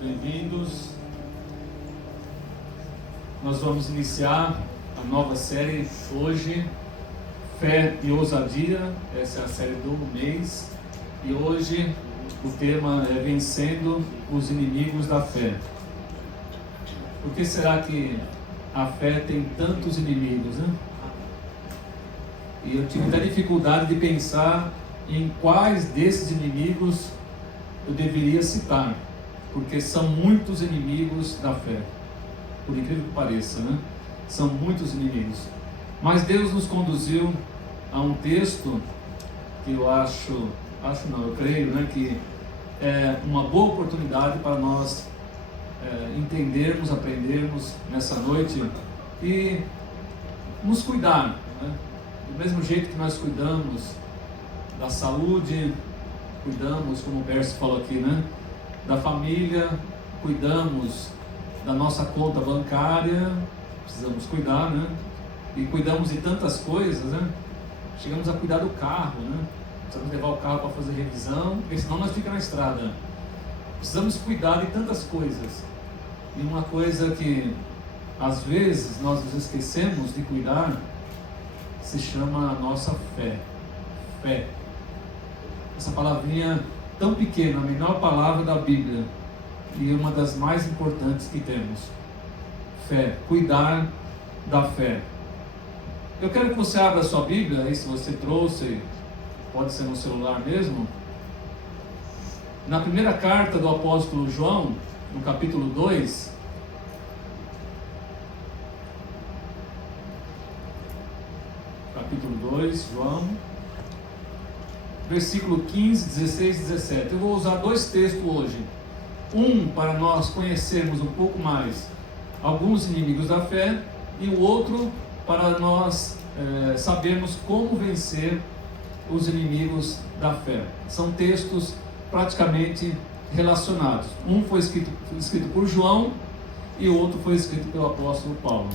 bem-vindos. Nós vamos iniciar a nova série hoje, Fé e Ousadia. Essa é a série do mês e hoje o tema é Vencendo os Inimigos da Fé. Por que será que a fé tem tantos inimigos, né? E eu tive até dificuldade de pensar em quais desses inimigos eu deveria citar, porque são muitos inimigos da fé, por incrível que pareça, né? São muitos inimigos. Mas Deus nos conduziu a um texto que eu eu creio, né, que é uma boa oportunidade para nós entendermos, aprendermos nessa noite e nos cuidar, né? Do mesmo jeito que nós cuidamos da saúde, cuidamos, como o Berço falou aqui, né, da família, cuidamos da nossa conta bancária, precisamos cuidar, né, e cuidamos de tantas coisas, né, chegamos a cuidar do carro, né, precisamos levar o carro para fazer revisão, porque senão nós ficamos na estrada. Precisamos cuidar de tantas coisas, e uma coisa que às vezes nós nos esquecemos de cuidar se chama a nossa fé. Fé. Essa palavrinha tão pequena, a menor palavra da Bíblia, e uma das mais importantes que temos. Fé, cuidar da fé. Eu quero que você abra a sua Bíblia, aí se você trouxe, pode ser no celular mesmo, na primeira carta do apóstolo João, no capítulo 2, capítulo 2, João, versículo 15, 16 e 17. Eu vou usar dois textos hoje. Um para nós conhecermos um pouco mais alguns inimigos da fé, e o outro para nós sabermos como vencer os inimigos da fé. São textos praticamente relacionados. Um foi escrito por João e o outro foi escrito pelo apóstolo Paulo.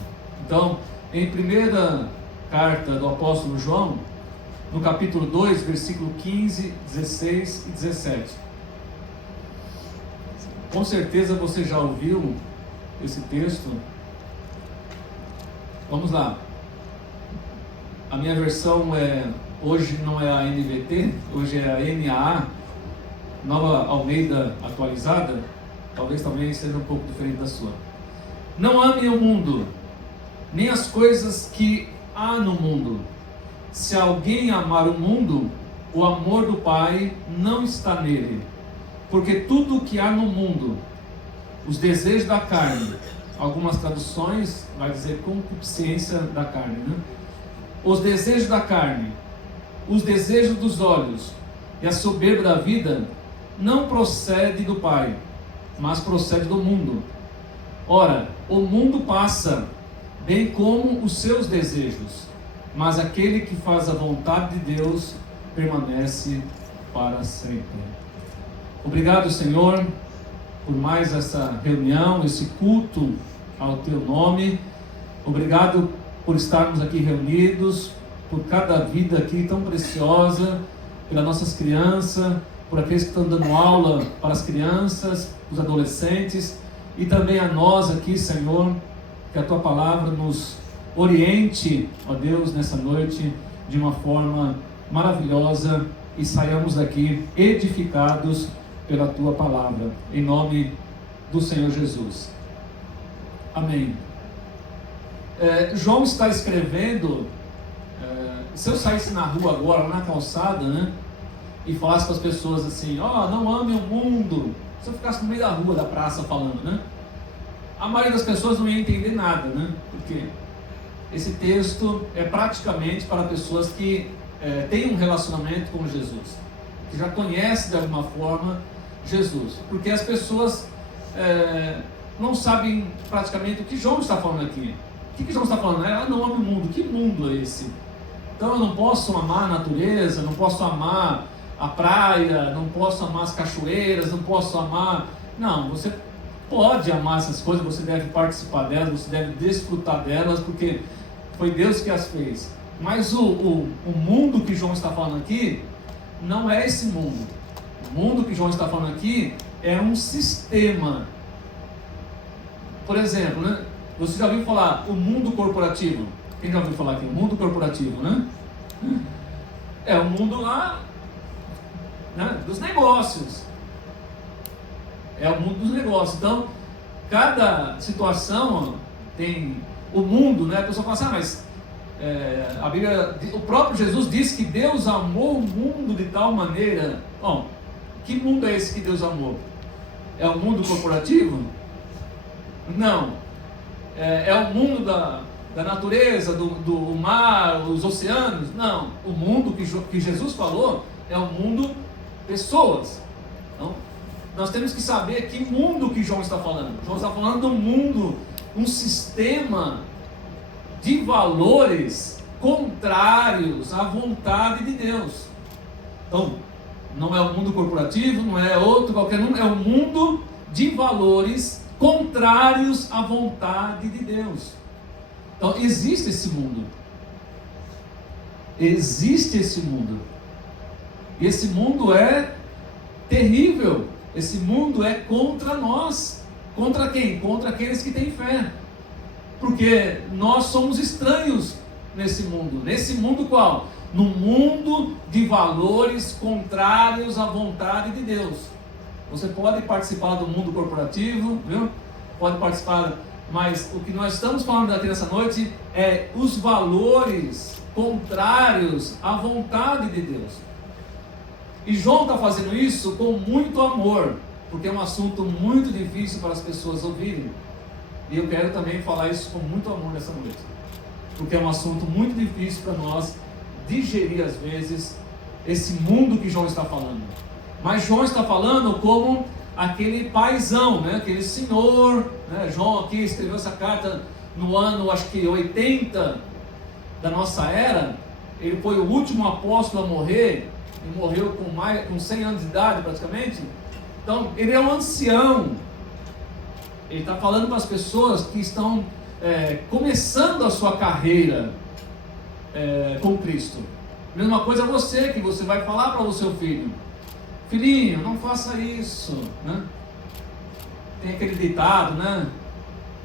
Então, em primeira carta do apóstolo João, no capítulo 2, versículo 15, 16 e 17. Com certeza você já ouviu esse texto. Vamos lá. A minha versão hoje não é a NVT, hoje é a NAA, Nova Almeida Atualizada. Talvez também seja um pouco diferente da sua. Não amem o mundo, nem as coisas que há no mundo. Se alguém amar o mundo, o amor do Pai não está nele. Porque tudo o que há no mundo, os desejos da carne, algumas traduções vai dizer concupiscência da carne, né? Os desejos da carne, os desejos dos olhos e a soberba da vida não procede do Pai, mas procede do mundo. Ora, o mundo passa, bem como os seus desejos, mas aquele que faz a vontade de Deus permanece para sempre. Obrigado, Senhor, por mais essa reunião, esse culto ao Teu nome. Obrigado por estarmos aqui reunidos, por cada vida aqui tão preciosa, pelas nossas crianças, por aqueles que estão dando aula para as crianças, os adolescentes, e também a nós aqui, Senhor, que a Tua palavra nos oriente, ó Deus, nessa noite, de uma forma maravilhosa, e saiamos daqui edificados pela Tua palavra, em nome do Senhor Jesus. Amém. João está escrevendo, se eu saísse na rua agora, na calçada, né, e falasse para as pessoas assim, não amem o mundo, se eu ficasse no meio da rua, da praça falando, né, a maioria das pessoas não ia entender nada, né, porque esse texto é praticamente para pessoas que têm um relacionamento com Jesus, que já conhecem de alguma forma Jesus, porque as pessoas não sabem praticamente o que João está falando aqui. O que João está falando? Não ame o mundo. Que mundo é esse? Então eu não posso amar a natureza, não posso amar a praia, não posso amar as cachoeiras, não posso amar... Não, você pode amar essas coisas, você deve participar delas, você deve desfrutar delas, porque foi Deus que as fez. Mas o mundo que João está falando aqui não é esse mundo. O mundo que João está falando aqui é um sistema. Por exemplo, né? Você já ouviu falar o mundo corporativo? Quem já ouviu falar aqui? O mundo corporativo, né? É o mundo lá, né, dos negócios. É o mundo dos negócios. Então, cada situação tem o mundo, né? A pessoa fala assim, mas a Bíblia, o próprio Jesus disse que Deus amou o mundo de tal maneira. Bom, que mundo é esse que Deus amou? É o mundo corporativo? Não. É o mundo da natureza, do mar, os oceanos? Não. O mundo que Jesus falou é o mundo pessoas. Então, nós temos que saber que mundo que João está falando. João está falando do mundo, um sistema de valores contrários à vontade de Deus. Então, não é o mundo corporativo, não é outro qualquer mundo, é o mundo de valores contrários à vontade de Deus. Então, existe esse mundo. Existe esse mundo. E esse mundo é terrível. Esse mundo é contra nós. Contra quem? Contra aqueles que têm fé. Porque nós somos estranhos nesse mundo. Nesse mundo qual? No mundo de valores contrários à vontade de Deus. Você pode participar do mundo corporativo, viu? Pode participar, mas o que nós estamos falando aqui nessa noite é os valores contrários à vontade de Deus. E João está fazendo isso com muito amor, porque é um assunto muito difícil para as pessoas ouvirem. E eu quero também falar isso com muito amor nessa noite, porque é um assunto muito difícil para nós digerir às vezes esse mundo que João está falando. Mas João está falando como aquele paizão, né? Aquele senhor, né? João aqui escreveu essa carta no ano, acho que 80 da nossa era. Ele foi o último apóstolo a morrer, e morreu com 100 anos de idade praticamente. Então ele é um ancião. Ele está falando para as pessoas que estão começando a sua carreira com Cristo. Mesma coisa você, que você vai falar para o seu filho: filhinho, não faça isso, né? Tem aquele ditado, né?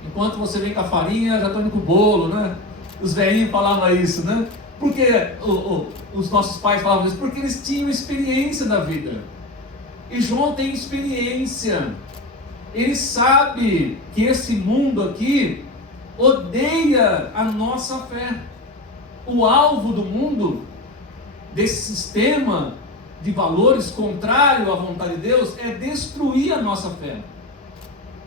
Enquanto você vem com a farinha, já estou indo com o bolo, né? Os velhinhos falavam isso, né? Porque os nossos pais falavam isso? Porque eles tinham experiência da vida. E João tem experiência. Ele sabe que esse mundo aqui odeia a nossa fé. O alvo do mundo, desse sistema de valores contrário à vontade de Deus, é destruir a nossa fé.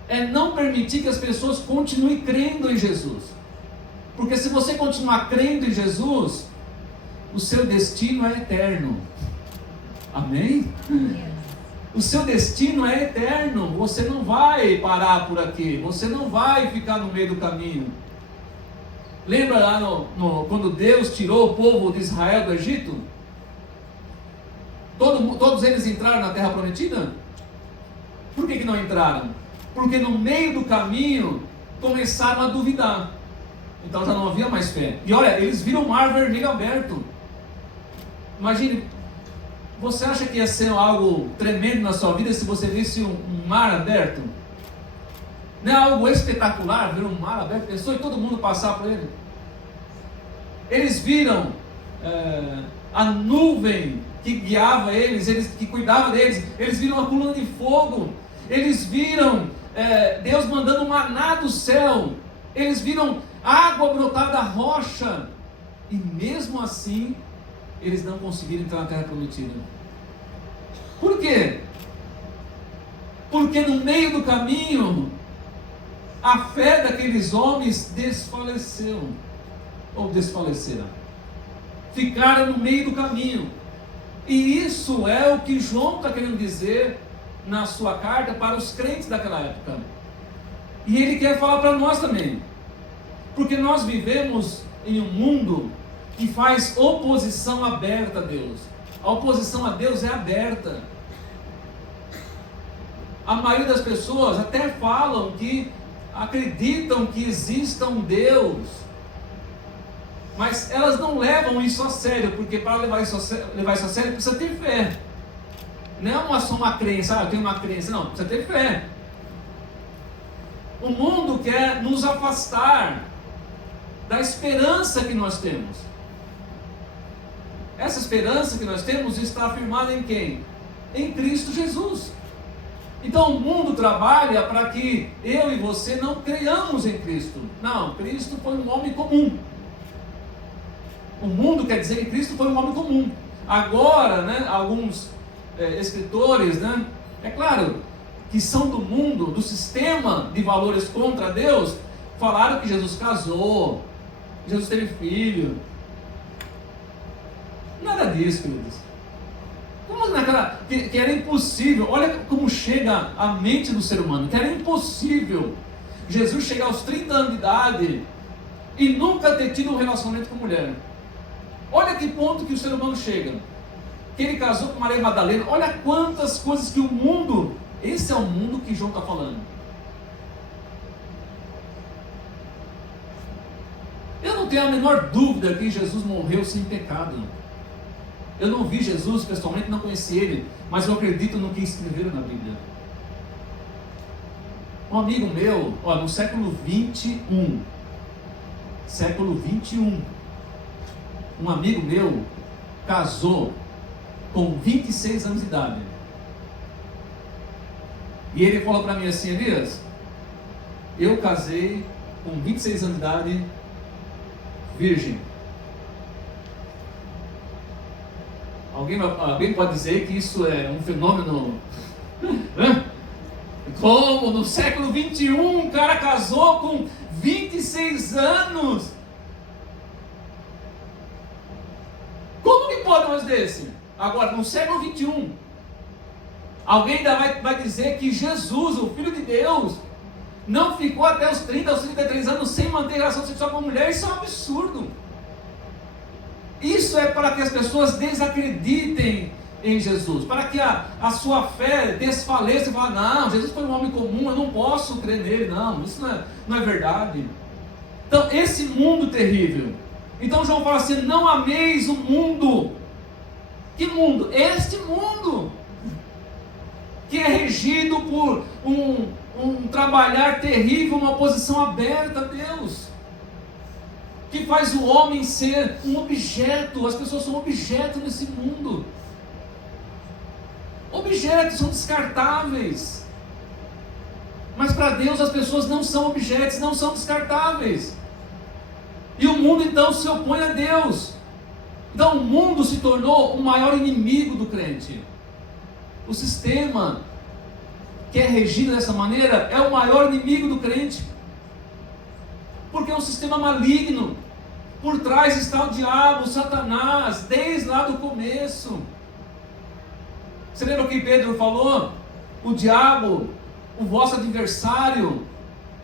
É não permitir que as pessoas continuem crendo em Jesus. Porque se você continuar crendo em Jesus, o seu destino é eterno. Amém? O seu destino é eterno. Você não vai parar por aqui. Você não vai ficar no meio do caminho. Lembra lá quando Deus tirou o povo de Israel do Egito? Todos eles entraram na terra prometida? Por que não entraram? Porque no meio do caminho começaram a duvidar. Então já não havia mais fé. E olha, eles viram o mar vermelho aberto. Imagine, você acha que ia ser algo tremendo na sua vida se você visse um mar aberto? Não é algo espetacular ver um mar aberto? Pensou em todo mundo passar por ele? Eles viram a nuvem que guiava eles que cuidava deles. Eles viram a coluna de fogo. Eles viram Deus mandando um maná do céu. Eles viram água brotar da rocha. E mesmo assim, eles não conseguiram entrar na terra prometida. Por quê? Porque no meio do caminho, a fé daqueles homens desfaleceu. Ou desfaleceram. Ficaram no meio do caminho. E isso é o que João está querendo dizer na sua carta para os crentes daquela época. E ele quer falar para nós também. Porque nós vivemos em um mundo que faz oposição aberta a Deus. A oposição a Deus é aberta. A maioria das pessoas até falam que acreditam que exista um Deus, mas elas não levam isso a sério, porque para levar isso a sério precisa ter fé. Não é só uma crença, eu tenho uma crença, não, precisa ter fé. O mundo quer nos afastar da esperança que nós temos. Essa esperança que nós temos está afirmada em quem? Em Cristo Jesus. Então o mundo trabalha para que eu e você não creiamos em Cristo. Não, Cristo foi um homem comum. O mundo quer dizer que Cristo foi um homem comum. Agora, né, alguns escritores, né, é claro, que são do mundo, do sistema de valores contra Deus, falaram que Jesus casou, Jesus teve filho. Nada disso, queridos. Como naquela, que era impossível. Olha como chega a mente do ser humano, que era impossível Jesus chegar aos 30 anos de idade e nunca ter tido um relacionamento com mulher. Olha que ponto que o ser humano chega. Que ele casou com Maria Madalena. Olha quantas coisas que o mundo... Esse é o mundo que João está falando. Eu não tenho a menor dúvida que Jesus morreu sem pecado. Eu não vi Jesus pessoalmente, não conheci ele, mas eu acredito no que escreveram na Bíblia. Um amigo meu, no século 21, um amigo meu casou com 26 anos de idade. E ele falou para mim assim: Elias, eu casei com 26 anos de idade, virgem. Alguém pode dizer que isso é um fenômeno? Como no século 21 um cara casou com 26 anos? Como que pode um negócio desse? Agora, no século 21, alguém ainda vai dizer que Jesus, o Filho de Deus, não ficou até os 30 aos 33 anos sem manter relação sexual com a mulher? Isso é um absurdo. Isso é para que as pessoas desacreditem em Jesus, para que a sua fé desfaleça e fale: não, Jesus foi um homem comum, eu não posso crer nele. Não, isso não é verdade. Então, esse mundo terrível. Então João fala assim: não ameis o mundo. Que mundo? Este mundo, que é regido por um trabalhar terrível, uma oposição aberta a Deus, que faz o homem ser um objeto. As pessoas são objeto nesse mundo. Objetos são descartáveis. Mas para Deus as pessoas não são objetos, não são descartáveis. E o mundo então se opõe a Deus. Então o mundo se tornou o maior inimigo do crente. O sistema que é regido dessa maneira é o maior inimigo do crente. Porque é um sistema maligno. Por trás está o diabo, o Satanás, desde lá do começo. Você lembra o que Pedro falou? O diabo, o vosso adversário,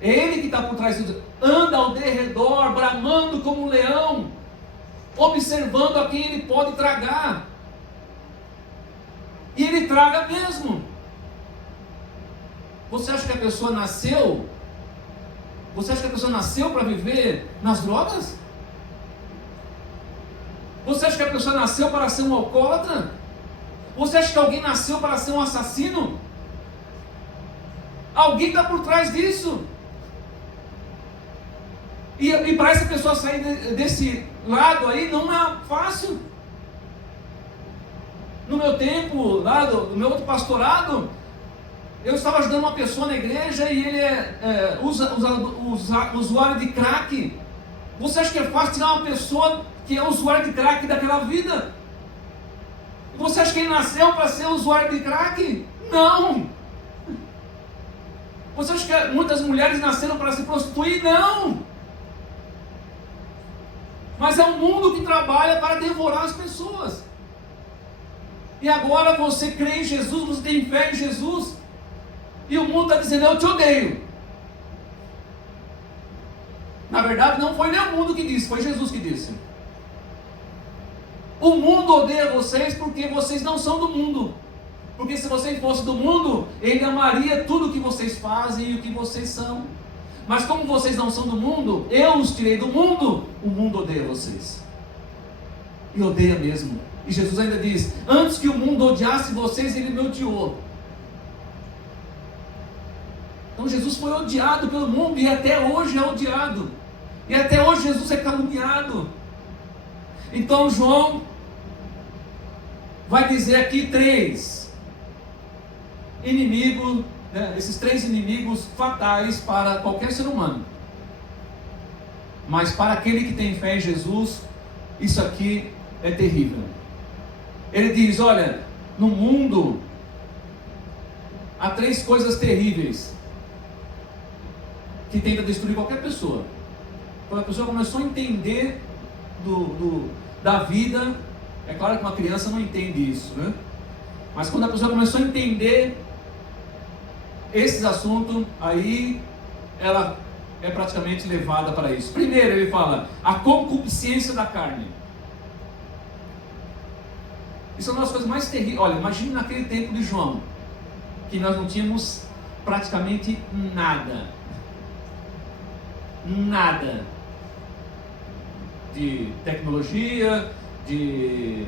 é ele que está por trás do... anda ao derredor, bramando como um leão, observando a quem ele pode tragar. E ele traga mesmo. Você acha que a pessoa nasceu? Você acha que a pessoa nasceu para viver nas drogas? Você acha que a pessoa nasceu para ser um alcoólatra? Você acha que alguém nasceu para ser um assassino? Alguém está por trás disso. E para essa pessoa sair desse lado aí não é fácil. No meu tempo, lá do meu outro pastorado, eu estava ajudando uma pessoa na igreja e ele usuário de crack. Você acha que é fácil tirar uma pessoa que é usuário de crack daquela vida? Você acha que ele nasceu para ser usuário de crack? Não! Você acha que muitas mulheres nasceram para se prostituir? Não! Mas é um mundo que trabalha para devorar as pessoas. E agora você crê em Jesus, você tem fé em Jesus, e o mundo está dizendo: eu te odeio. Na verdade não foi nem o mundo que disse, foi Jesus que disse. O mundo odeia vocês porque vocês não são do mundo. Porque se vocês fossem do mundo, ele amaria tudo o que vocês fazem e o que vocês são. Mas como vocês não são do mundo, eu os tirei do mundo, o mundo odeia vocês. E odeia mesmo. E Jesus ainda diz: antes que o mundo odiasse vocês, ele me odiou. Então Jesus foi odiado pelo mundo e até hoje é odiado. E até hoje Jesus é caluniado. Então João vai dizer aqui três inimigos, né, esses três inimigos fatais para qualquer ser humano. Mas para aquele que tem fé em Jesus, isso aqui é terrível. Ele diz: olha, no mundo há três coisas terríveis que tentam destruir qualquer pessoa. Quando a pessoa começou a entender da vida, é claro que uma criança não entende isso, né? Mas quando a pessoa começou a entender esses assuntos, aí ela é praticamente levada para isso. Primeiro ele fala, a concupiscência da carne. Isso é uma das coisas mais terríveis. Olha, imagine naquele tempo de João, que nós não tínhamos praticamente nada de tecnologia, de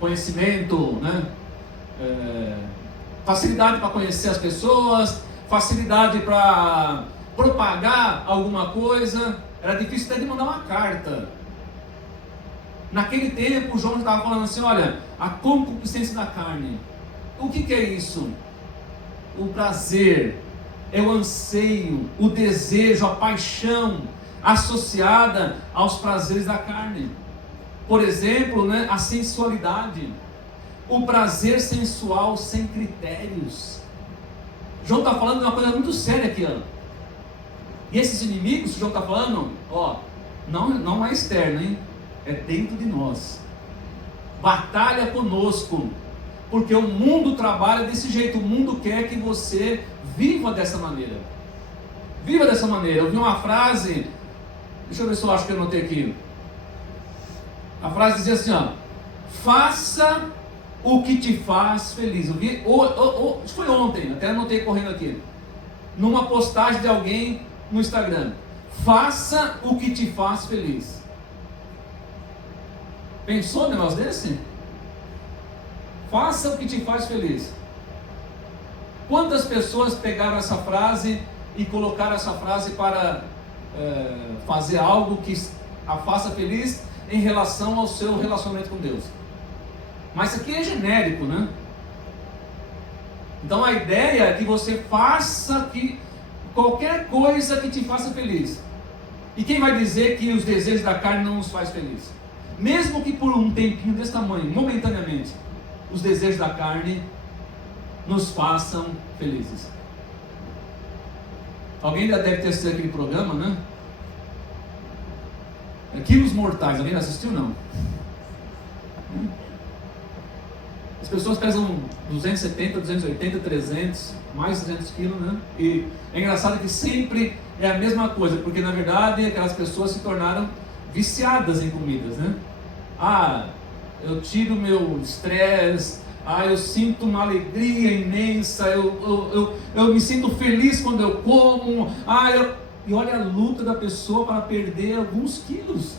conhecimento, né? Facilidade para conhecer as pessoas, facilidade para propagar alguma coisa. Era difícil até de mandar uma carta. Naquele tempo, João estava falando assim, olha, a concupiscência da carne. O que é isso? O prazer, é o anseio, o desejo, a paixão associada aos prazeres da carne. Por exemplo, né, a sensualidade, o prazer sensual sem critérios. João está falando de uma coisa muito séria aqui, ó. E esses inimigos que João está falando, ó, não é externo, hein? É dentro de nós. Batalha conosco, porque o mundo trabalha desse jeito. O mundo quer que você viva dessa maneira. Viva dessa maneira. Eu vi uma frase, deixa eu ver se eu acho que eu anotei aqui. A frase dizia assim, ó: faça o que te faz feliz. Eu vi, isso foi ontem, até anotei correndo aqui, numa postagem de alguém no Instagram. Faça o que te faz feliz. Pensou um negócio desse? Faça o que te faz feliz. Quantas pessoas pegaram essa frase e colocaram essa frase para fazer algo que a faça feliz em relação ao seu relacionamento com Deus? Mas isso aqui é genérico, né? Então a ideia é que você faça qualquer coisa que te faça feliz. E quem vai dizer que os desejos da carne não nos faz feliz? Mesmo que por um tempinho desse tamanho, momentaneamente, os desejos da carne nos façam felizes. Alguém já deve ter assistido aquele programa, né? Quilos Mortais, alguém assistiu? Não? As pessoas pesam 270, 280, 300, mais 300 quilos, né? E é engraçado que sempre é a mesma coisa, porque na verdade aquelas pessoas se tornaram viciadas em comidas, né? Eu tiro meu estresse, eu sinto uma alegria imensa, eu me sinto feliz quando eu como, e olha a luta da pessoa para perder alguns quilos.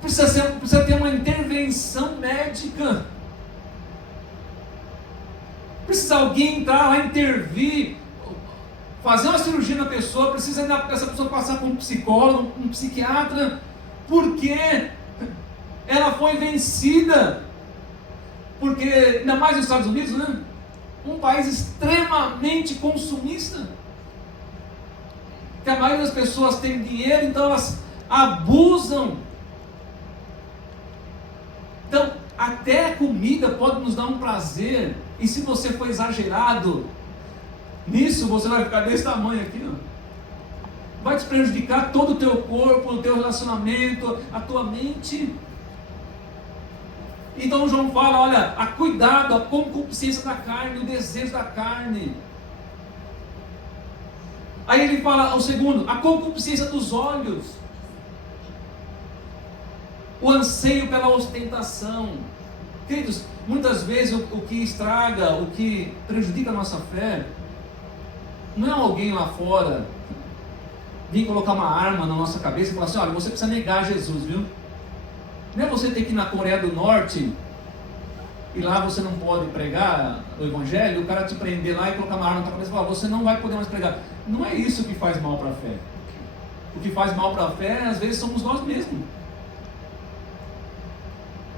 Precisa ter uma intervenção médica. Precisa alguém entrar lá, intervir, fazer uma cirurgia na pessoa. Precisa essa pessoa passar por um psicólogo, um psiquiatra, porque ela foi vencida. Porque, ainda mais nos Estados Unidos, né? Um país extremamente consumista, que a maioria das pessoas tem dinheiro, então elas abusam. Então, até a comida pode nos dar um prazer, e se você for exagerado nisso, você vai ficar desse tamanho aqui, ó. Vai te prejudicar todo o teu corpo, o teu relacionamento, a tua mente. Então João fala, olha, cuidado, a concupiscência da carne, o desejo da carne. Aí ele fala, o segundo, a concupiscência dos olhos, o anseio pela ostentação. Queridos, muitas vezes o que estraga, o que prejudica a nossa fé, não é alguém lá fora vir colocar uma arma na nossa cabeça e falar assim, olha, você precisa negar Jesus, viu? Não é você ter que ir na Coreia do Norte e lá você não pode pregar o Evangelho, o cara te prender lá e colocar uma arma na tua cabeça e falar, você não vai poder mais pregar. Não é isso que faz mal para a fé. O que faz mal para a fé, às vezes, somos nós mesmos.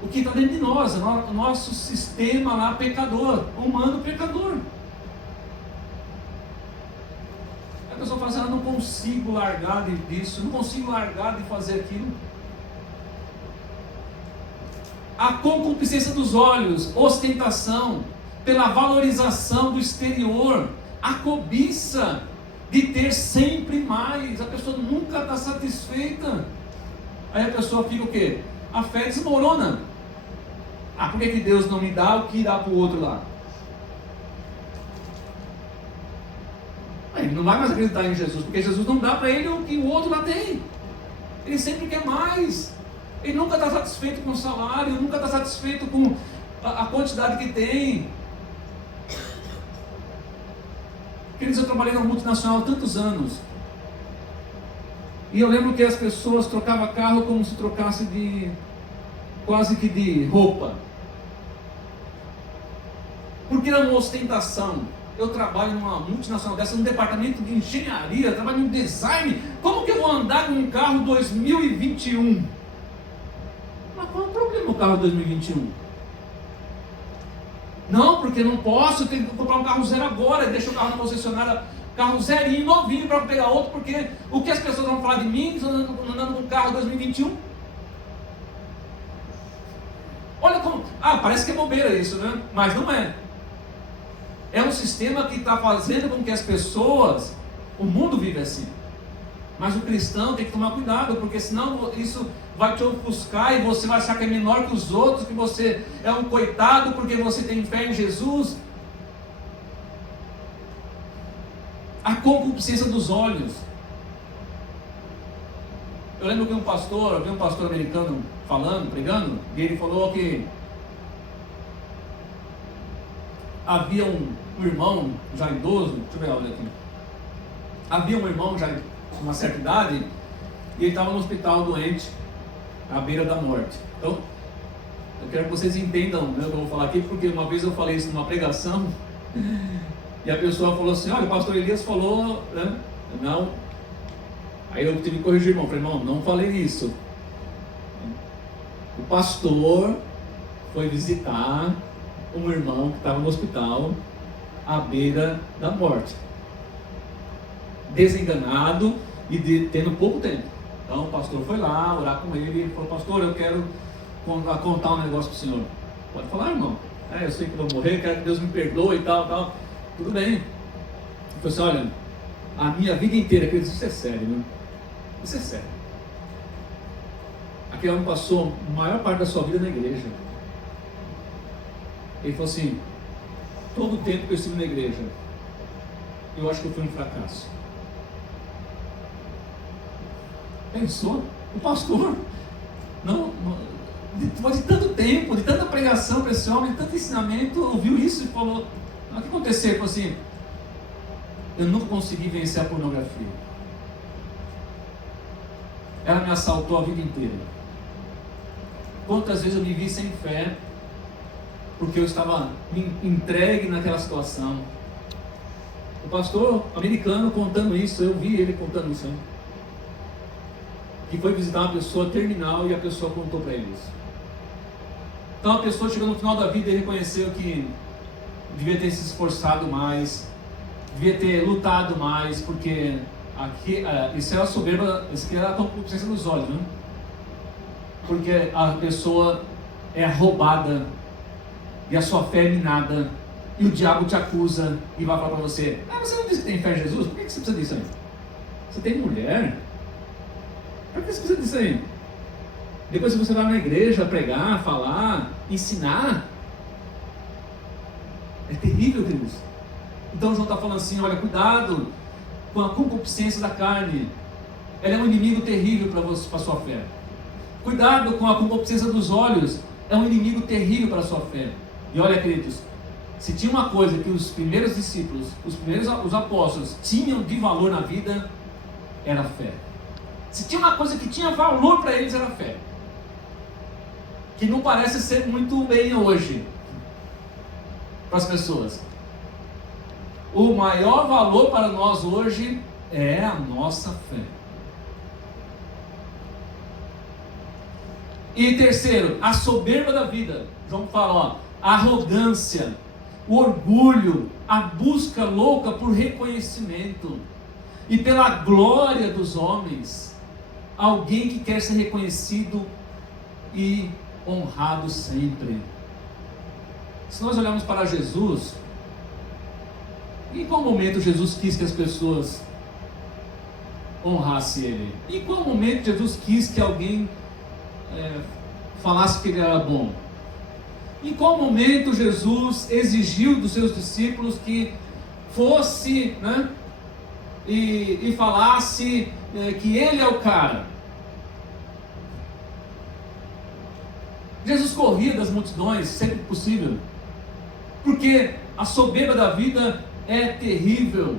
O que está dentro de nós, o nosso sistema lá pecador, humano pecador. A pessoa fala assim, eu não consigo largar disso, não consigo largar de fazer aquilo. A concupiscência dos olhos, ostentação, pela valorização do exterior, a cobiça de ter sempre mais, a pessoa nunca está satisfeita. Aí a pessoa fica o quê? A fé desmorona. Ah, por que Deus não me dá o que dá para o outro lá? Ele não vai mais acreditar em Jesus, porque Jesus não dá para ele o que o outro lá tem. Ele sempre quer mais. Ele nunca está satisfeito com o salário, nunca está satisfeito com a quantidade que tem. Queridos, eu trabalhei na multinacional há tantos anos. E eu lembro que as pessoas trocavam carro como se trocasse quase que de roupa. Porque era uma ostentação. Eu trabalho numa multinacional dessa, num departamento de engenharia, trabalho no design. Como que eu vou andar com um carro 2021? Mas qual é o problema o carro 2021? Não, porque não posso, eu tenho que comprar um carro zero agora, deixa o carro na concessionária, carro zerinho, novinho, para pegar outro, porque o que as pessoas vão falar de mim, andando com um carro 2021? Olha como, parece que é bobeira isso, né? Mas não é. É um sistema que está fazendo com que as pessoas, o mundo vive assim. Mas o cristão tem que tomar cuidado, porque senão isso vai te ofuscar e você vai achar que é menor que os outros, que você é um coitado porque você tem fé em Jesus. A concupiscência dos olhos. Eu lembro que vi um pastor americano falando, pregando, e ele falou que havia um irmão já idoso, deixa eu ver, olha aqui. Havia um irmão já com uma certa idade, e ele estava no hospital doente, à beira da morte. Então, eu quero que vocês entendam, né, o que eu vou falar aqui, porque uma vez eu falei isso numa pregação, e a pessoa falou assim, olha, o pastor Elias falou, né? Não. Aí eu tive que corrigir o irmão, falei, irmão, não falei isso. O pastor foi visitar um irmão que estava no hospital, à beira da morte, desenganado e tendo pouco tempo. Então o pastor foi lá orar com ele e falou, pastor, eu quero contar um negócio para o senhor. Pode falar, irmão. Eu sei que vou morrer, quero que Deus me perdoe e tal. Tudo bem. Ele falou assim, olha, a minha vida inteira, isso é sério, né? Isso é sério. Aquele homem passou a maior parte da sua vida na igreja. Ele falou assim, todo o tempo que eu estive na igreja, eu acho que eu fui um fracasso. Pensou? O pastor, depois de tanto tempo, de tanta pregação para esse homem, de tanto ensinamento, ouviu isso e falou, o que aconteceu? Ele falou assim, eu nunca consegui vencer a pornografia. Ela me assaltou a vida inteira. Quantas vezes eu me vi sem fé, porque eu estava entregue naquela situação. O pastor americano contando isso, eu vi ele contando isso, hein? Que foi visitar uma pessoa terminal e a pessoa contou para ele isso. Então a pessoa chegou no final da vida e reconheceu que devia ter se esforçado mais, devia ter lutado mais, porque aqui, isso é a soberba, isso aqui é a concupiscência dos olhos, né? Porque a pessoa é roubada e a sua fé é minada e o diabo te acusa e vai falar para você, você não disse que tem fé em Jesus? Por que você precisa disso aí? Você tem mulher? Por que você precisa disso aí? Depois você vai na igreja pregar, falar, ensinar, é terrível, queridos. Então João está falando assim, olha, cuidado com a concupiscência da carne, ela é um inimigo terrível para a sua fé. Cuidado com a concupiscência dos olhos, é um inimigo terrível para a sua fé. E olha, queridos, se tinha uma coisa que os primeiros discípulos, os apóstolos tinham de valor na vida, era a fé. Se tinha uma coisa que tinha valor para eles, era a fé. que não parece ser muito bem hoje para as pessoas. O maior valor para nós hoje é a nossa fé. E terceiro, a soberba da vida. João fala, ó, a arrogância, o orgulho, a busca louca por reconhecimento e pela glória dos homens. Alguém que quer ser reconhecido e honrado sempre. Se nós olharmos para Jesus, em qual momento Jesus quis que as pessoas honrassem Ele? Em qual momento Jesus quis que alguém falasse que Ele era bom? Em qual momento Jesus exigiu dos seus discípulos que fosse, né, e falasse que Ele é o cara? Jesus corria das multidões sempre que possível, porque a soberba da vida é terrível.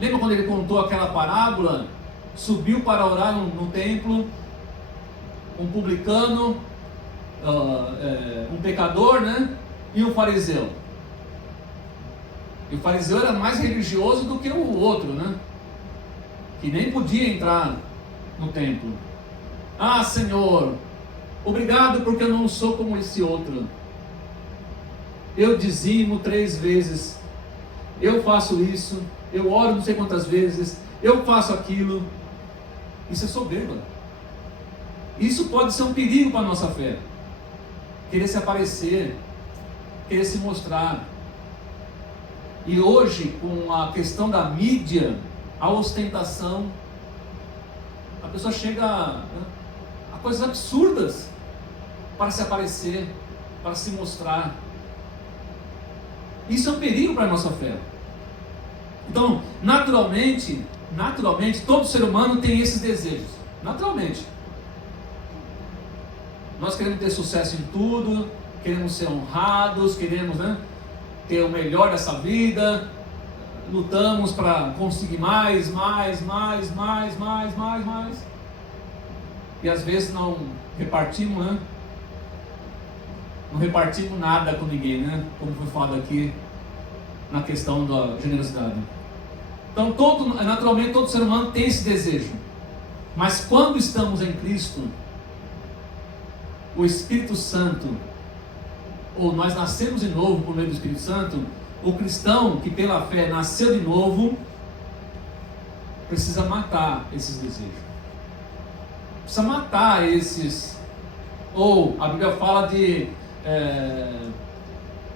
Lembra quando ele contou aquela parábola? Subiu para orar no templo um publicano, um pecador, né? E um fariseu. E o fariseu era mais religioso do que o outro, né? Que nem podia entrar no templo. Ah, Senhor, obrigado porque eu não sou como esse outro. Eu dizimo 3 vezes. Eu faço isso. Eu oro não sei quantas vezes. Eu faço aquilo. Isso é soberba. Isso pode ser um perigo para a nossa fé. Querer se aparecer. Querer se mostrar. E hoje, com a questão da mídia, a ostentação, a pessoa chega a coisas absurdas para se aparecer, para se mostrar. Isso é um perigo para a nossa fé. Então, naturalmente, todo ser humano tem esses desejos. Naturalmente. Nós queremos ter sucesso em tudo, queremos ser honrados, queremos, né, ter o melhor dessa vida, lutamos para conseguir mais. E às vezes não repartimos, né? Não repartimos nada com ninguém, né? Como foi falado aqui na questão da generosidade. Então, naturalmente, todo ser humano tem esse desejo. Mas quando estamos em Cristo, o Espírito Santo, ou nós nascemos de novo por meio do Espírito Santo, o cristão que pela fé nasceu de novo, precisa matar esses desejos. Precisa matar esses, ou a Bíblia fala de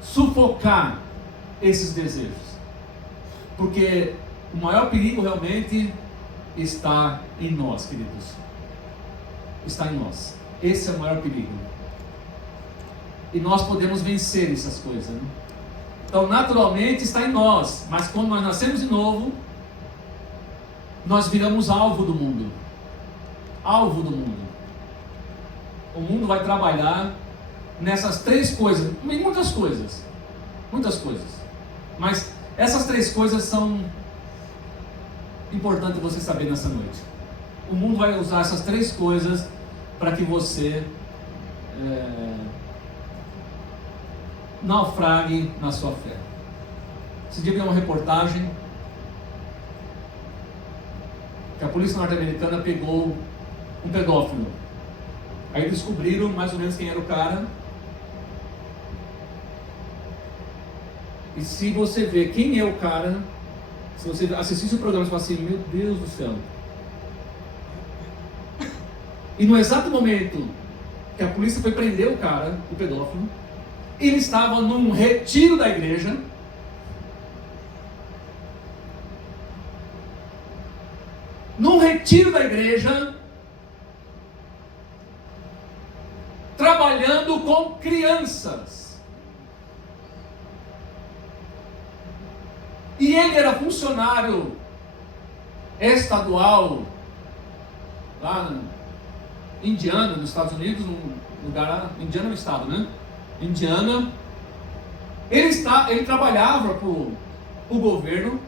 sufocar esses desejos, porque o maior perigo realmente está em nós, queridos. Está em nós. Esse é o maior perigo. E nós podemos vencer essas coisas, né? Então, naturalmente está em nós, mas quando nós nascemos de novo, nós viramos alvo do mundo. Alvo do mundo. O mundo vai trabalhar nessas 3 coisas, muitas coisas, mas essas 3 coisas são importantes você saber nessa noite. O mundo vai usar essas 3 coisas para que você naufrague na sua fé. Esse dia vi uma reportagem que a polícia norte-americana pegou um pedófilo. Aí descobriram mais ou menos quem era o cara. E se você ver quem é o cara, se você assistisse o programa e falar assim, meu Deus do céu. E no exato momento que a polícia foi prender o cara, o pedófilo, ele estava num retiro da igreja. Num retiro da igreja, trabalhando com crianças. E ele era funcionário estadual lá em Indiana, nos Estados Unidos, num lugar lá. Indiana é um estado, né? Indiana. Ele trabalhava para o governo,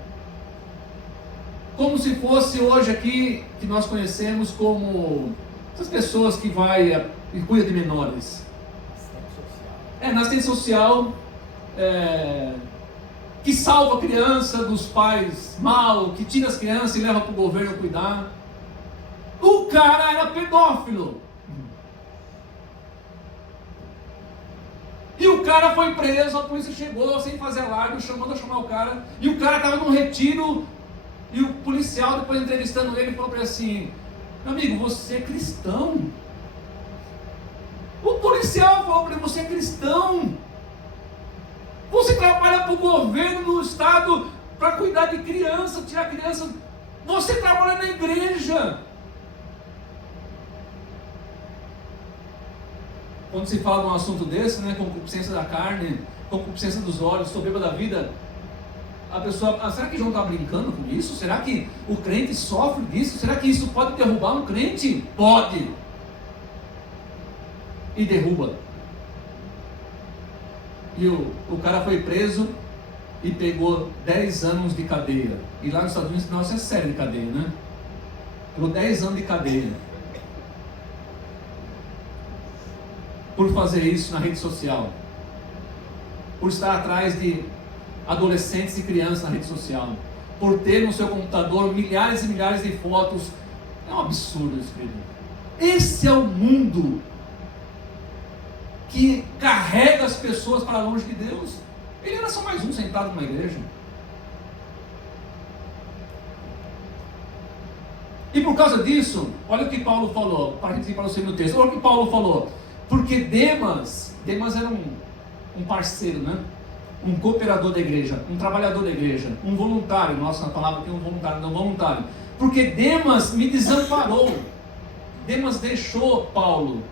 como se fosse hoje aqui, que nós conhecemos como essas pessoas que vai e cuida de menores. na assistente social, que salva a criança dos pais mal, que tira as crianças e leva para o governo cuidar. O cara era pedófilo. E o cara foi preso, a polícia chegou sem fazer alarme, mandou chamar o cara. E o cara estava num retiro, e o policial, depois entrevistando ele, falou para ele assim: meu amigo, você é cristão? O policial falou para ele: você é cristão? Você trabalha para o governo do estado para cuidar de criança, tirar criança. Você trabalha na igreja. Quando se fala de um assunto desse, concupiscência da carne, concupiscência dos olhos, soberba da vida, a pessoa, será que João está brincando com isso? Será que o crente sofre disso? Será que isso pode derrubar um crente? Pode. E derruba. E o cara foi preso e pegou 10 anos de cadeia. E lá nos Estados Unidos, nossa, é sério de cadeia, né? Pegou 10 anos de cadeia. Por fazer isso na rede social. Por estar atrás de adolescentes e crianças na rede social. Por ter no seu computador milhares e milhares de fotos. É um absurdo isso, querido. Esse é o mundo que carrega as pessoas para longe de Deus. Ele era só mais um sentado numa igreja. E por causa disso, olha o que Paulo falou, para partir para o segundo texto, olha o que Paulo falou, porque Demas era um parceiro, um cooperador da igreja, um trabalhador da igreja, um voluntário, nossa, na palavra aqui um voluntário, não voluntário, porque Demas me desamparou, Demas deixou Paulo,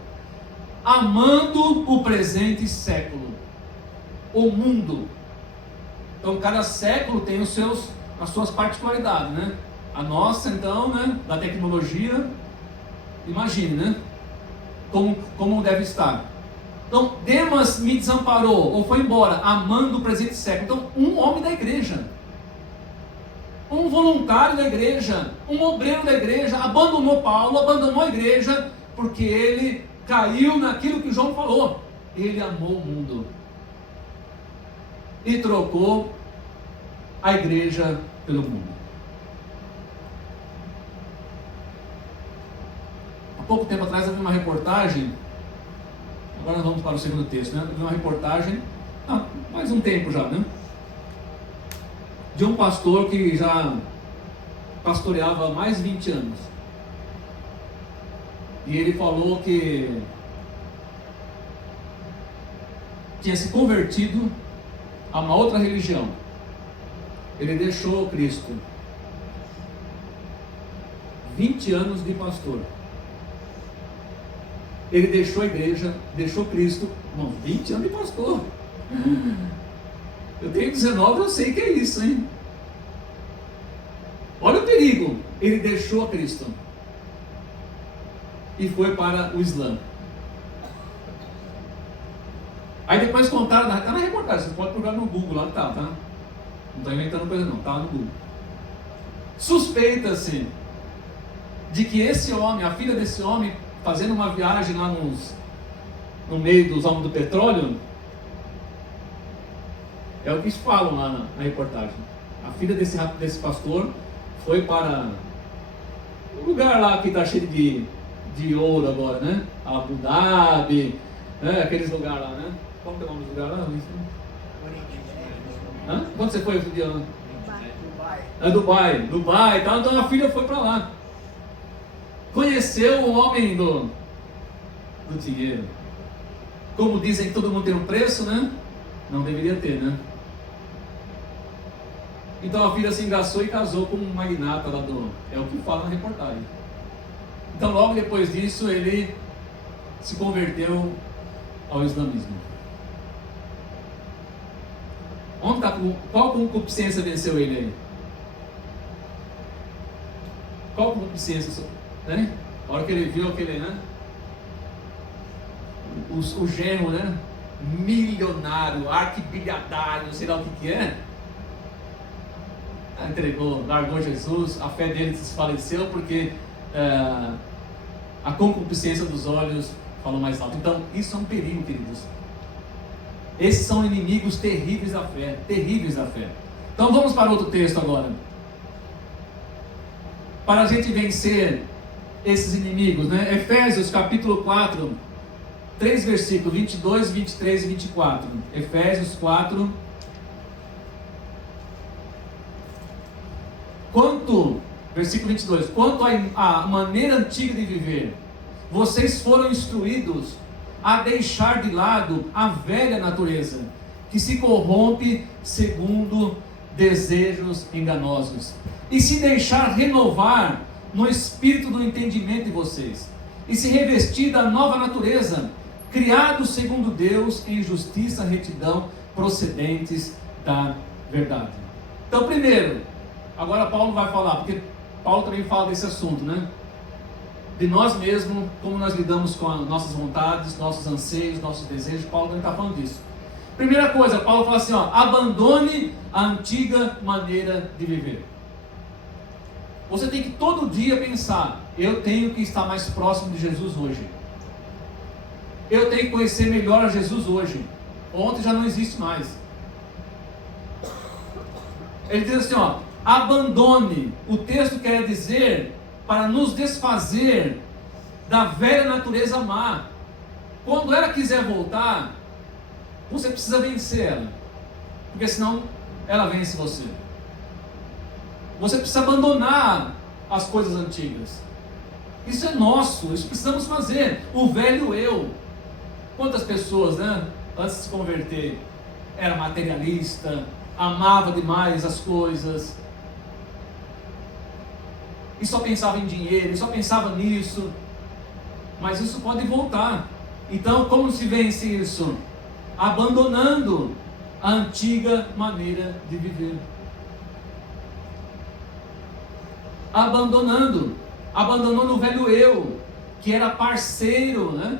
amando o presente século, o mundo. Então cada século tem as suas particularidades, A nossa então, da tecnologia, imagine, como deve estar. Então Demas me desamparou, ou foi embora, amando o presente século. Então um homem da igreja, um voluntário da igreja, um obreiro da igreja, abandonou Paulo, abandonou a igreja, porque ele caiu naquilo que João falou. Ele amou o mundo e trocou a igreja pelo mundo. Há pouco tempo atrás eu vi uma reportagem, agora nós vamos para o segundo texto, Eu vi uma reportagem, faz um tempo já, de um pastor que já pastoreava há mais de 20 anos. E ele falou que tinha se convertido a uma outra religião. Ele deixou Cristo. 20 anos de pastor. Ele deixou a igreja, deixou Cristo. Bom, 20 anos de pastor. Eu tenho 19, eu sei que é isso, hein? Olha o perigo. Ele deixou a Cristo e foi para o Islã. Aí depois contaram, está na reportagem, você pode procurar no Google, lá tá? Não estou inventando coisa não, está no Google. Suspeita-se de que esse homem, a filha desse homem, fazendo uma viagem lá no meio dos homens do petróleo, é o que eles falam lá na reportagem. A filha desse pastor foi para um lugar lá que está cheio de ouro agora, Abu Dhabi, aqueles lugares lá, Como que é o nome do lugar lá? Quando você foi outro dia? Dubai e tal. Então a filha foi para lá. Conheceu o homem do dinheiro. Como dizem que todo mundo tem um preço, Não deveria ter, Então a filha se engraçou e casou com um magnata lá é o que fala na reportagem. Então logo depois disso ele se converteu ao islamismo. Qual concupiscência venceu ele aí? Qual concupiscência? A hora que ele viu aquele, o genro, milionário, arquibilhardário, sei lá o que é, entregou, largou Jesus, a fé dele desfaleceu porque a concupiscência dos olhos falou mais alto. Então isso é um perigo, queridos. Esses são inimigos terríveis da fé, terríveis da fé. Então vamos para outro texto agora. Para a gente vencer esses inimigos, né? Efésios capítulo 4, 3 versículos, 22, 23 e 24. Efésios 4. Versículo 22, quanto à maneira antiga de viver, vocês foram instruídos a deixar de lado a velha natureza, que se corrompe segundo desejos enganosos, e se deixar renovar no espírito do entendimento de vocês, e se revestir da nova natureza, criados segundo Deus em justiça e retidão, procedentes da verdade. Então, primeiro, agora Paulo vai falar, porque Paulo também fala desse assunto, né? De nós mesmos, como nós lidamos com as nossas vontades, nossos anseios, nossos desejos. Paulo também está falando disso. Primeira coisa, Paulo fala assim, abandone a antiga maneira de viver. Você tem que todo dia pensar, eu tenho que estar mais próximo de Jesus hoje. Eu tenho que conhecer melhor a Jesus hoje. Ontem já não existe mais. Ele diz assim, abandone. O texto quer dizer para nos desfazer da velha natureza má. Quando ela quiser voltar, você precisa vencer ela, porque senão ela vence você. Você precisa abandonar as coisas antigas. Isso é nosso, isso precisamos fazer. O velho eu. Quantas pessoas, né, antes de se converter, era materialista, amava demais as coisas, e só pensava em dinheiro, e só pensava nisso. Mas isso pode voltar. Então, como se vence isso? Abandonando a antiga maneira de viver. Abandonando o velho eu, que era parceiro, né,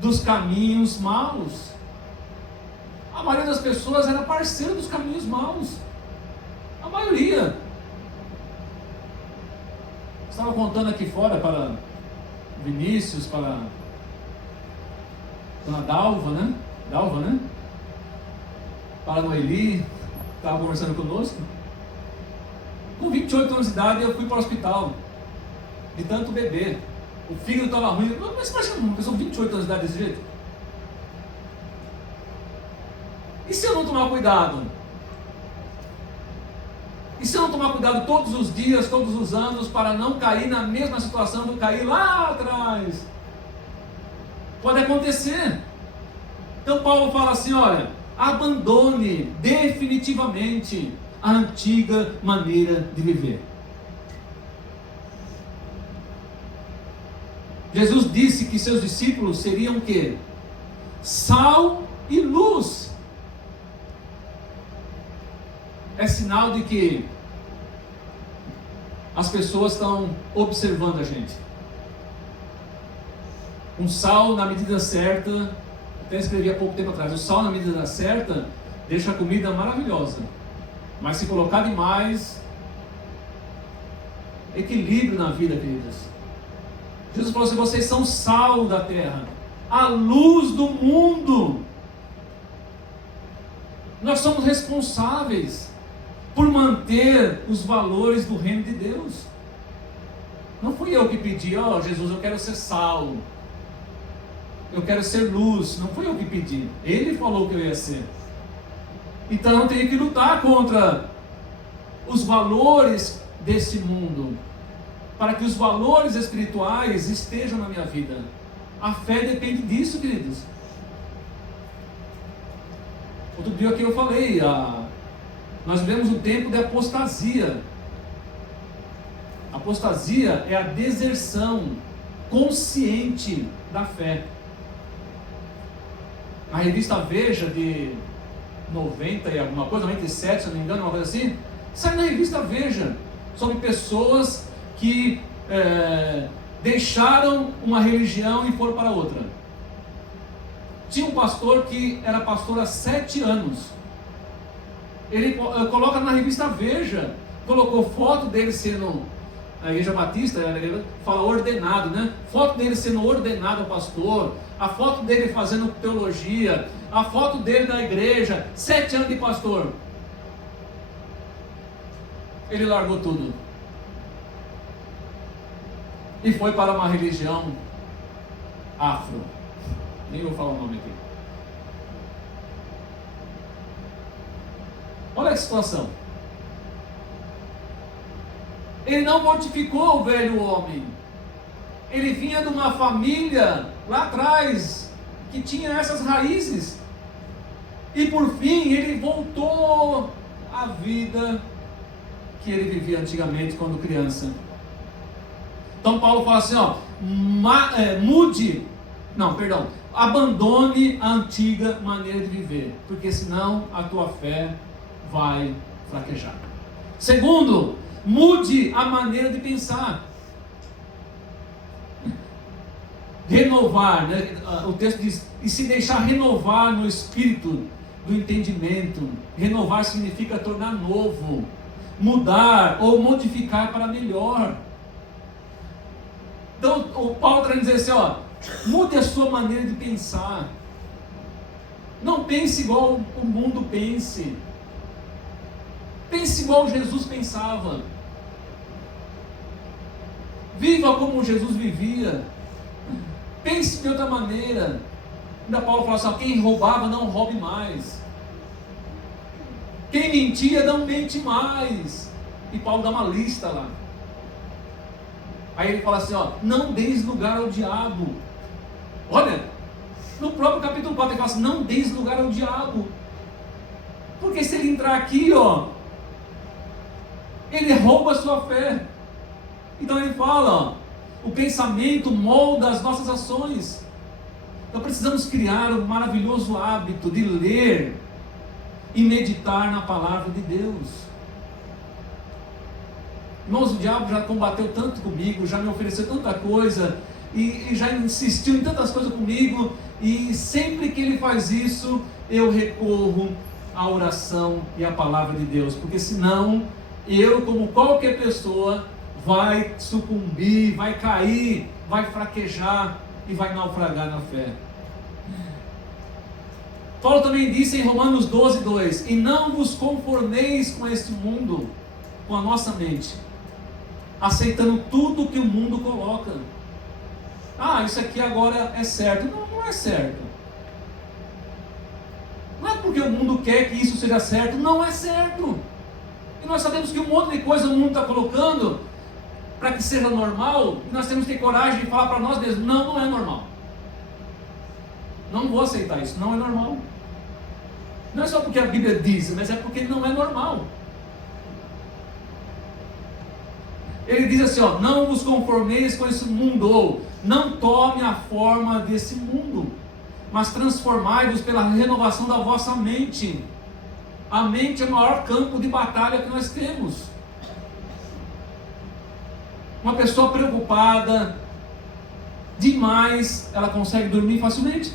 dos caminhos maus. A maioria das pessoas era parceiro dos caminhos maus. A maioria. Estava contando aqui fora para Vinícius, para Dona Dalva, né? Para a Noeli, estava conversando conosco. Com 28 anos de idade eu fui para o hospital, de tanto beber. O fígado estava ruim. Mas você imagina uma pessoa com 28 anos de idade desse jeito? E se eu não tomar cuidado? E se eu não tomar cuidado todos os dias, todos os anos, para não cair na mesma situação que eu caí lá atrás? Pode acontecer. Então Paulo fala assim, olha, abandone definitivamente a antiga maneira de viver. Jesus disse que seus discípulos seriam o quê? Sal e luz. É sinal de que as pessoas estão observando a gente. Um sal na medida certa, até escrevi há pouco tempo atrás, o sal na medida certa deixa a comida maravilhosa, mas se colocar demais, equilíbrio na vida, queridos. Jesus falou assim, vocês são sal da terra, a luz do mundo. Nós somos responsáveis por manter os valores do reino de Deus. Não fui eu que pedi, Jesus, eu quero ser sal, eu quero ser luz. Não fui eu que pedi, Ele falou que eu ia ser. Então eu tenho que lutar contra os valores desse mundo, para que os valores espirituais estejam na minha vida. A fé depende disso, queridos. Outro dia que eu falei, nós vivemos um tempo de apostasia. Apostasia é a deserção consciente da fé. A revista Veja de 90 e alguma coisa, 97, se não me engano, uma coisa assim, sai na revista Veja sobre pessoas que deixaram uma religião e foram para outra. Tinha um pastor que era pastor há 7 anos. Ele coloca na revista Veja, colocou foto dele sendo na igreja batista, fala ordenado, né? Foto dele sendo ordenado pastor, a foto dele fazendo teologia, a foto dele na igreja, 7 anos de pastor. Ele largou tudo e foi para uma religião afro, nem vou falar o nome aqui. Olha a situação. Ele não mortificou o velho homem. Ele vinha de uma família lá atrás que tinha essas raízes. E por fim ele voltou à vida que ele vivia antigamente quando criança. Então Paulo fala assim, abandone a antiga maneira de viver, porque senão a tua fé vai fraquejar. Segundo, mude a maneira de pensar. Renovar, né? O texto diz, e se deixar renovar no espírito do entendimento. Renovar significa tornar novo, mudar ou modificar para melhor. Então o Paulo está dizendo assim, mude a sua maneira de pensar. Não pense igual o mundo pense. Pense igual Jesus pensava. Viva como Jesus vivia. Pense de outra maneira. Ainda Paulo fala assim, quem roubava não roube mais. Quem mentia não mente mais. E Paulo dá uma lista lá. Aí ele fala assim, não deis lugar ao diabo. Olha, no próprio capítulo 4 ele fala assim, não deis lugar ao diabo. Porque se ele entrar aqui, ele rouba a sua fé. Então ele fala, o pensamento molda as nossas ações. Então precisamos criar um maravilhoso hábito de ler e meditar na palavra de Deus. Irmãos, o diabo já combateu tanto comigo, já me ofereceu tanta coisa, e já insistiu em tantas coisas comigo, e sempre que ele faz isso, eu recorro à oração e à palavra de Deus, porque senão, eu, como qualquer pessoa, vai sucumbir, vai cair, vai fraquejar e vai naufragar na fé. Paulo também disse em Romanos 12:2, e não vos conformeis com este mundo, com a nossa mente, aceitando tudo que o mundo coloca. Isso aqui agora é certo. Não é certo. Não é porque o mundo quer que isso seja certo, não é certo. E nós sabemos que um monte de coisa o mundo está colocando para que seja normal, e nós temos que ter coragem de falar para nós mesmos, não é normal. Não vou aceitar isso, não é normal. Não é só porque a Bíblia diz, mas é porque não é normal. Ele diz assim, não vos conformeis com esse mundo, ou não tome a forma desse mundo, mas transformai-vos pela renovação da vossa mente. A mente é o maior campo de batalha que nós temos. Uma pessoa preocupada demais, ela consegue dormir facilmente,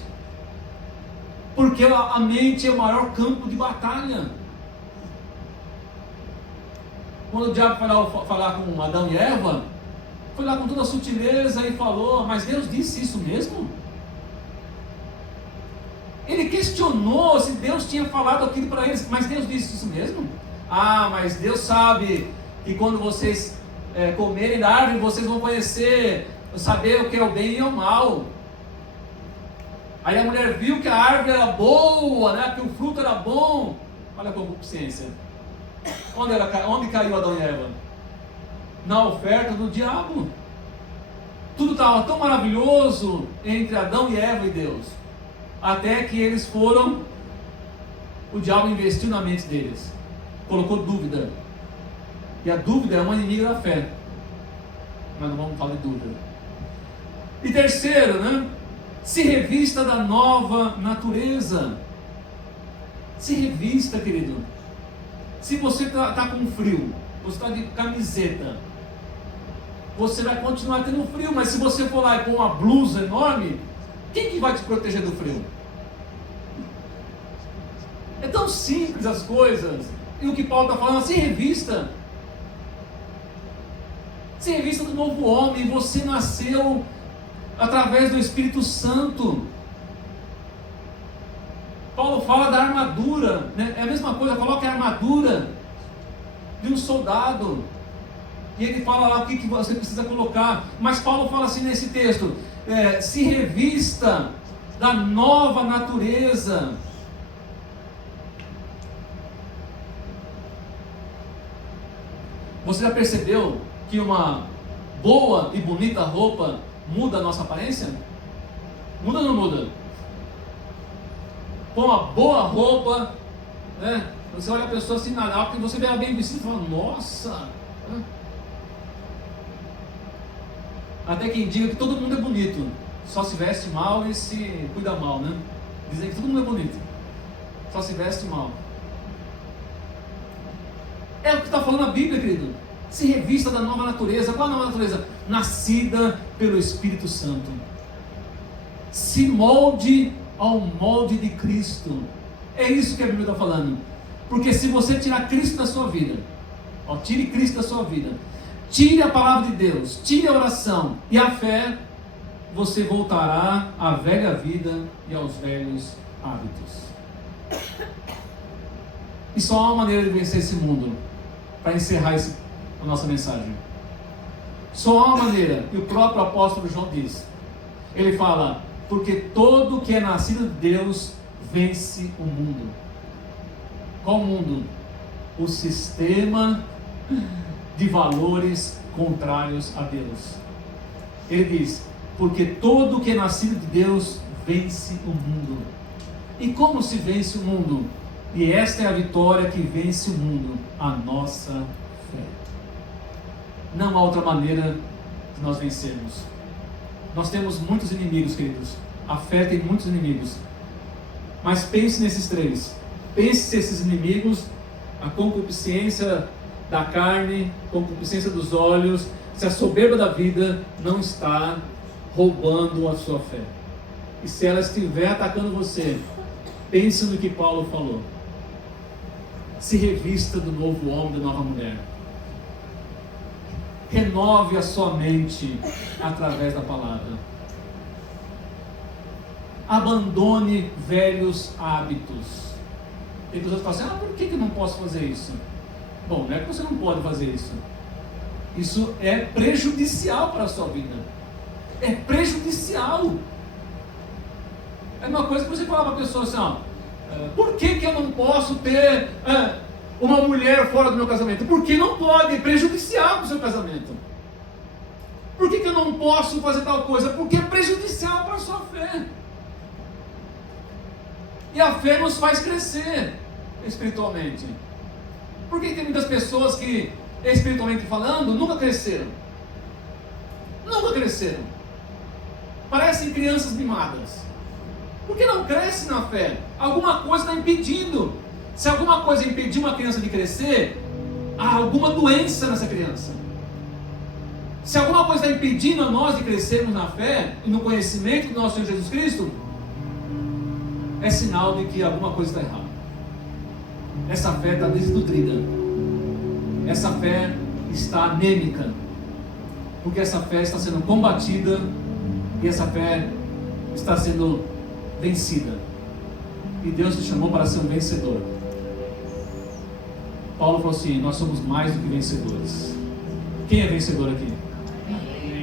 porque a mente é o maior campo de batalha. Quando o diabo foi lá falar com Adão e Eva, foi lá com toda a sutileza e falou, mas Deus disse isso mesmo? Ele questionou se Deus tinha falado aquilo para eles, mas Deus disse isso mesmo? Mas Deus sabe que quando vocês comerem da árvore, vocês vão saber o que é o bem e o mal. Aí a mulher viu que a árvore era boa, né? Que o fruto era bom. Olha a concupiscência. Onde caiu Adão e Eva? Na oferta do diabo. Tudo estava tão maravilhoso entre Adão e Eva e Deus, até que eles foram, o diabo investiu na mente deles, colocou dúvida, e a dúvida é uma inimiga da fé, mas não vamos falar de dúvida. E terceiro, né? Se revista da nova natureza. Se revista, querido. Se você está com frio, você está de camiseta, você vai continuar tendo frio, mas se você for lá e pôr uma blusa enorme, quem que vai te proteger do frio? É tão simples as coisas. E o que Paulo está falando, se revista Se revista do novo homem. Você nasceu através do Espírito Santo. Paulo fala da armadura, né? É a mesma coisa, coloca a armadura de um soldado. E ele fala lá o que você precisa colocar. Mas Paulo fala assim nesse texto: se revista da nova natureza. Você já percebeu que uma boa e bonita roupa muda a nossa aparência? Muda ou não muda? Com uma boa roupa, né? Você olha a pessoa assim na rua, e você vê ela bem vestida e fala: nossa! Até quem diga que todo mundo é bonito, só se veste mal e se cuida mal, né? Dizem que todo mundo é bonito, só se veste mal. É o que está falando a Bíblia, querido. Se revista da nova natureza. Qual a nova natureza? Nascida pelo Espírito Santo. Se molde ao molde de Cristo. É isso que a Bíblia está falando. Porque se você tirar Cristo da sua vida, tire Cristo da sua vida, tire a palavra de Deus, tire a oração e a fé, você voltará à velha vida e aos velhos hábitos. E só há uma maneira de vencer esse mundo, para encerrar a nossa mensagem. Só há uma maneira, e o próprio apóstolo João diz. Ele fala: porque todo que é nascido de Deus vence o mundo. Qual mundo? O sistema de valores contrários a Deus. Ele diz: porque todo que é nascido de Deus vence o mundo. E como se vence o mundo? E esta é a vitória que vence o mundo: a nossa fé. Não há outra maneira de nós vencermos. Nós temos muitos inimigos, queridos. A fé tem muitos inimigos. Mas pense nesses três. Pense se esses inimigos, a concupiscência da carne, a concupiscência dos olhos, se a soberba da vida não está roubando a sua fé. E se ela estiver atacando você, pense no que Paulo falou. Se revista do novo homem, da nova mulher. Renove a sua mente através da palavra. Abandone velhos hábitos. Tem pessoas que falam assim: por que eu não posso fazer isso? Bom, não é que você não pode fazer isso. Isso é prejudicial para a sua vida. É prejudicial. É uma coisa que você fala para a pessoa assim: por que eu não posso ter uma mulher fora do meu casamento? Porque não pode, é prejudicial para o seu casamento. Por que eu não posso fazer tal coisa? Porque é prejudicial para a sua fé. E a fé nos faz crescer espiritualmente. Por que tem muitas pessoas que, espiritualmente falando, nunca cresceram? Nunca cresceram. Parecem crianças mimadas. Por que não cresce na fé? Alguma coisa está impedindo. Se alguma coisa impedir uma criança de crescer, há alguma doença nessa criança. Se alguma coisa está impedindo a nós de crescermos na fé e no conhecimento do nosso Senhor Jesus Cristo, é sinal de que alguma coisa está errada. Essa fé está desnutrida. Essa fé está anêmica. Porque essa fé está sendo combatida e essa fé está sendo vencida. E Deus te chamou para ser um vencedor. Paulo falou assim: nós somos mais do que vencedores. Quem é vencedor aqui?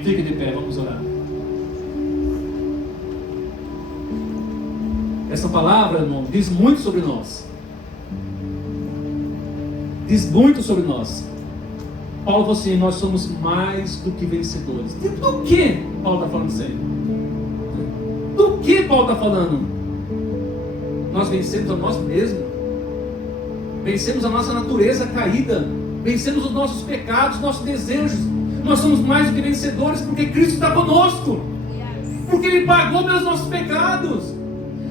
Fique de pé, vamos orar. Essa palavra, irmão, diz muito sobre nós. Diz muito sobre nós. Paulo falou assim: nós somos mais do que vencedores. Do que Paulo está falando isso aí? Do que Paulo está falando? Nós vencemos a nós mesmos. Vencemos a nossa natureza caída. Vencemos os nossos pecados, nossos desejos. Nós somos mais do que vencedores porque Cristo está conosco. Porque Ele pagou pelos nossos pecados.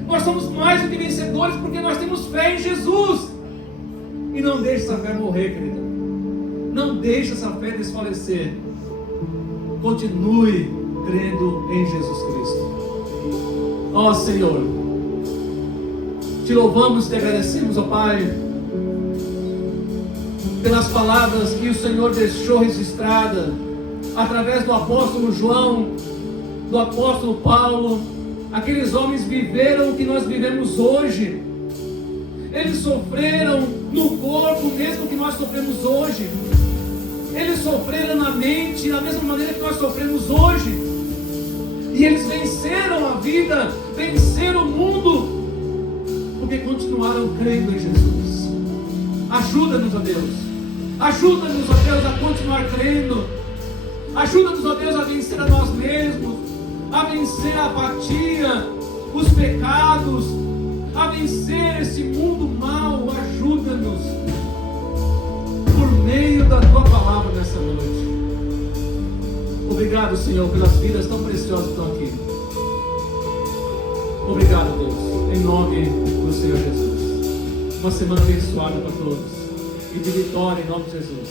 Nós somos mais do que vencedores porque nós temos fé em Jesus. E não deixe essa fé morrer, querido. Não deixe essa fé desfalecer. Continue crendo em Jesus Cristo. Ó Senhor, te louvamos e te agradecemos, ó Pai, pelas palavras que o Senhor deixou registrada através do apóstolo João, do apóstolo Paulo. Aqueles homens viveram o que nós vivemos hoje. Eles sofreram no corpo o mesmo que nós sofremos hoje. Eles sofreram na mente da mesma maneira que nós sofremos hoje. E eles venceram a vida, venceram o mundo, porque continuaram crendo em Jesus. Ajuda-nos, ó Deus. Ajuda-nos, ó Deus, a continuar crendo. Ajuda-nos, ó Deus, a vencer a nós mesmos, a vencer a apatia, os pecados, a vencer esse mundo mau. Ajuda-nos por meio da Tua palavra nessa noite. Obrigado, Senhor, pelas vidas tão preciosas que estão aqui. Obrigado, Deus, em nome do Senhor Jesus. Uma semana abençoada para todos e de vitória em nome de Jesus.